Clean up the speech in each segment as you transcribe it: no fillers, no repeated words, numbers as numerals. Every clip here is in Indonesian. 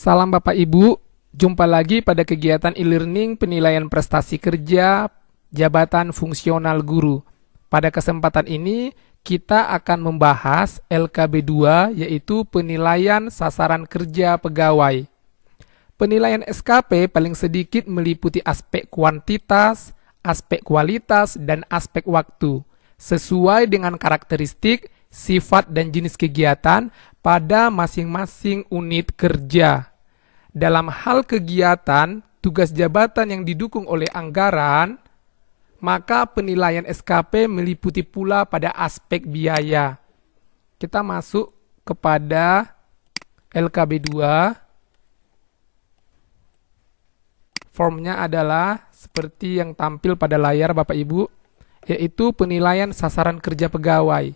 Salam Bapak Ibu, jumpa lagi pada kegiatan e-learning penilaian prestasi kerja jabatan fungsional guru. Pada kesempatan ini, kita akan membahas LKB 2, yaitu penilaian sasaran kerja pegawai. Penilaian SKP paling sedikit meliputi aspek kuantitas, aspek kualitas, dan aspek waktu, sesuai dengan karakteristik, sifat, dan jenis kegiatan pada masing-masing unit kerja. Dalam hal kegiatan, tugas jabatan yang didukung oleh anggaran, maka penilaian SKP meliputi pula pada aspek biaya. Kita masuk kepada LKB 2. Formnya adalah seperti yang tampil pada layar Bapak Ibu, yaitu penilaian sasaran kerja pegawai.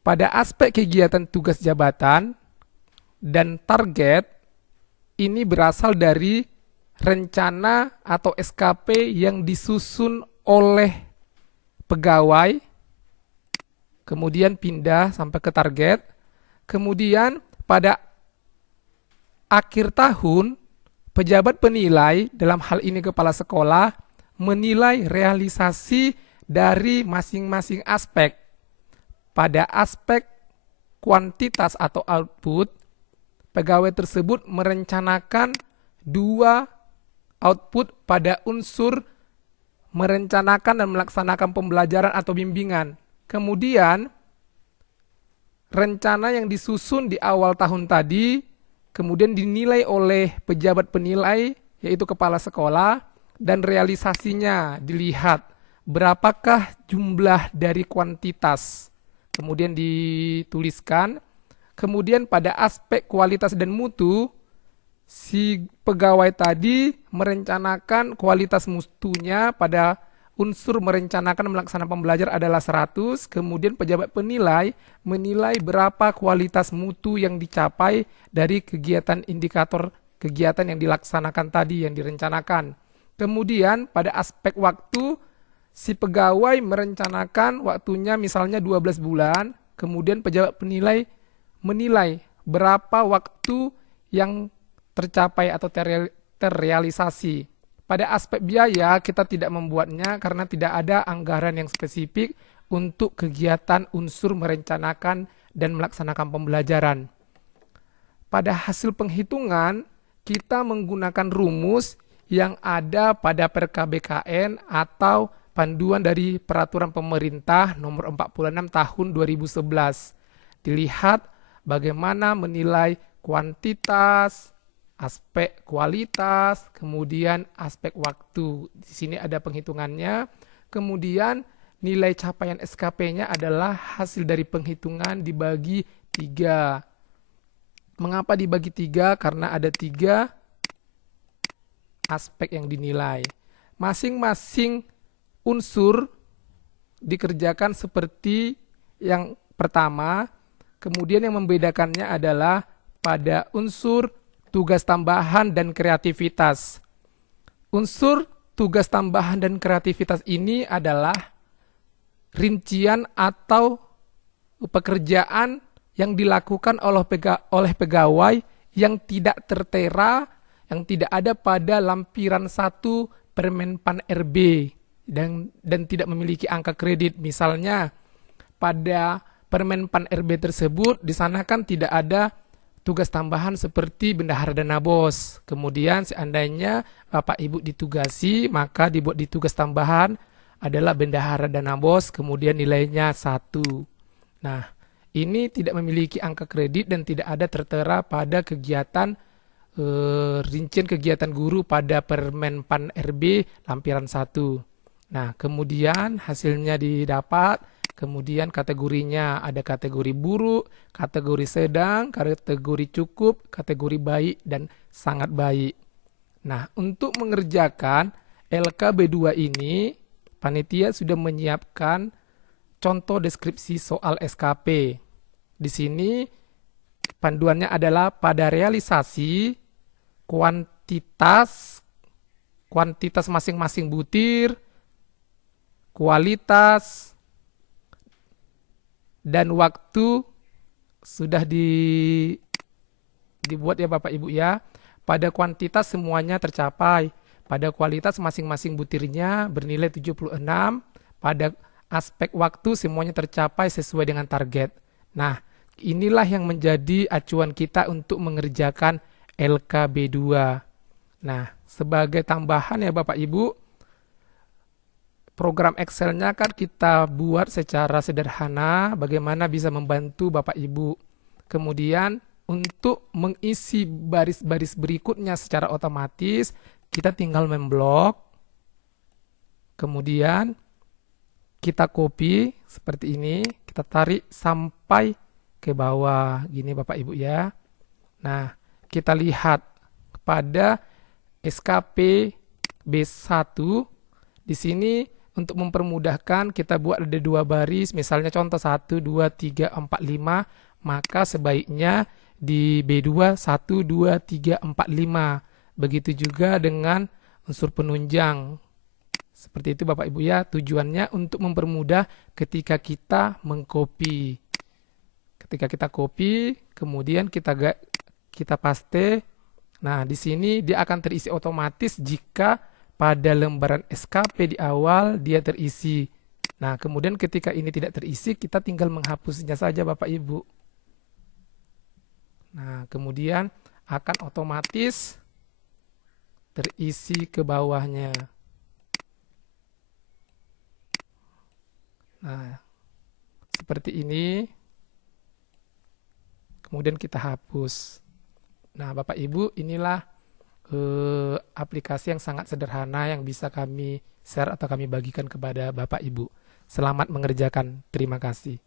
Pada aspek kegiatan tugas jabatan dan target, ini berasal dari rencana atau SKP yang disusun oleh pegawai, kemudian pindah sampai ke target, kemudian pada akhir tahun, pejabat penilai, dalam hal ini kepala sekolah, menilai realisasi dari masing-masing aspek. Pada aspek kuantitas atau output, pegawai tersebut merencanakan 2 output pada unsur merencanakan dan melaksanakan pembelajaran atau bimbingan. Kemudian, rencana yang disusun di awal tahun tadi kemudian dinilai oleh pejabat penilai, yaitu kepala sekolah, dan realisasinya dilihat berapakah jumlah dari kuantitas. Kemudian dituliskan. Kemudian pada aspek kualitas dan mutu, si pegawai tadi merencanakan kualitas mutunya pada unsur merencanakan melaksanakan pembelajaran adalah 100, kemudian pejabat penilai menilai berapa kualitas mutu yang dicapai dari kegiatan indikator kegiatan yang dilaksanakan tadi, yang direncanakan. Kemudian pada aspek waktu, si pegawai merencanakan waktunya misalnya 12 bulan, kemudian pejabat penilai menilai berapa waktu yang tercapai atau terrealisasi. Pada aspek biaya kita tidak membuatnya karena tidak ada anggaran yang spesifik untuk kegiatan unsur merencanakan dan melaksanakan pembelajaran. Pada hasil penghitungan kita menggunakan rumus yang ada pada PKBKN atau panduan dari Peraturan Pemerintah Nomor 46 Tahun 2011. Dilihat bagaimana menilai kuantitas, aspek kualitas, kemudian aspek waktu. Di sini ada penghitungannya. Kemudian nilai capaian SKP-nya adalah hasil dari penghitungan dibagi 3. Mengapa dibagi 3? Karena ada 3 aspek yang dinilai. Masing-masing unsur dikerjakan seperti yang pertama. Kemudian yang membedakannya adalah pada unsur tugas tambahan dan kreativitas. Unsur tugas tambahan dan kreativitas ini adalah rincian atau pekerjaan yang dilakukan oleh pegawai yang tidak tertera, yang tidak ada pada lampiran 1 Permenpan RB dan tidak memiliki angka kredit. Misalnya pada Permenpan RB tersebut, di sana kan tidak ada tugas tambahan seperti bendahara dana BOS. Kemudian seandainya Bapak Ibu ditugasi, maka dibuat di tugas tambahan adalah bendahara dana BOS, kemudian nilainya 1. Nah, ini tidak memiliki angka kredit dan tidak ada tertera pada kegiatan rincian kegiatan guru pada Permenpan RB lampiran 1. Nah, kemudian hasilnya didapat. Kemudian kategorinya ada kategori buruk, kategori sedang, kategori cukup, kategori baik, dan sangat baik. Nah, untuk mengerjakan LKB 2 ini, panitia sudah menyiapkan contoh deskripsi soal SKP. Di sini panduannya adalah pada realisasi kuantitas masing-masing butir, kualitas, dan waktu sudah dibuat ya Bapak Ibu ya. Pada kuantitas semuanya tercapai. Pada kualitas masing-masing butirnya bernilai 76. Pada aspek waktu semuanya tercapai sesuai dengan target. Nah, inilah yang menjadi acuan kita untuk mengerjakan LKB2. Nah, sebagai tambahan ya Bapak Ibu, program Excel-nya kan kita buat secara sederhana, bagaimana bisa membantu Bapak Ibu. Kemudian untuk mengisi baris-baris berikutnya secara otomatis, kita tinggal memblok, kemudian kita copy seperti ini, kita tarik sampai ke bawah, gini Bapak Ibu ya. Nah, kita lihat pada SKP B1, di sini untuk mempermudahkan kita buat ada 2 baris, misalnya contoh 1, 2, 3, 4, 5, maka sebaiknya di B2 1, 2, 3, 4, 5. Begitu juga dengan unsur penunjang. Seperti itu Bapak Ibu ya, tujuannya untuk mempermudah ketika kita mengcopy. Ketika kita copy, kemudian kita paste. Nah, di sini dia akan terisi otomatis jika pada lembaran SKP di awal dia terisi. Nah, kemudian ketika ini tidak terisi, kita tinggal menghapusnya saja Bapak Ibu. Nah, kemudian akan otomatis terisi ke bawahnya. Nah, seperti ini. Kemudian kita hapus. Nah, Bapak Ibu, inilah aplikasi yang sangat sederhana yang bisa kami share atau kami bagikan kepada Bapak Ibu. Selamat mengerjakan. Terima kasih.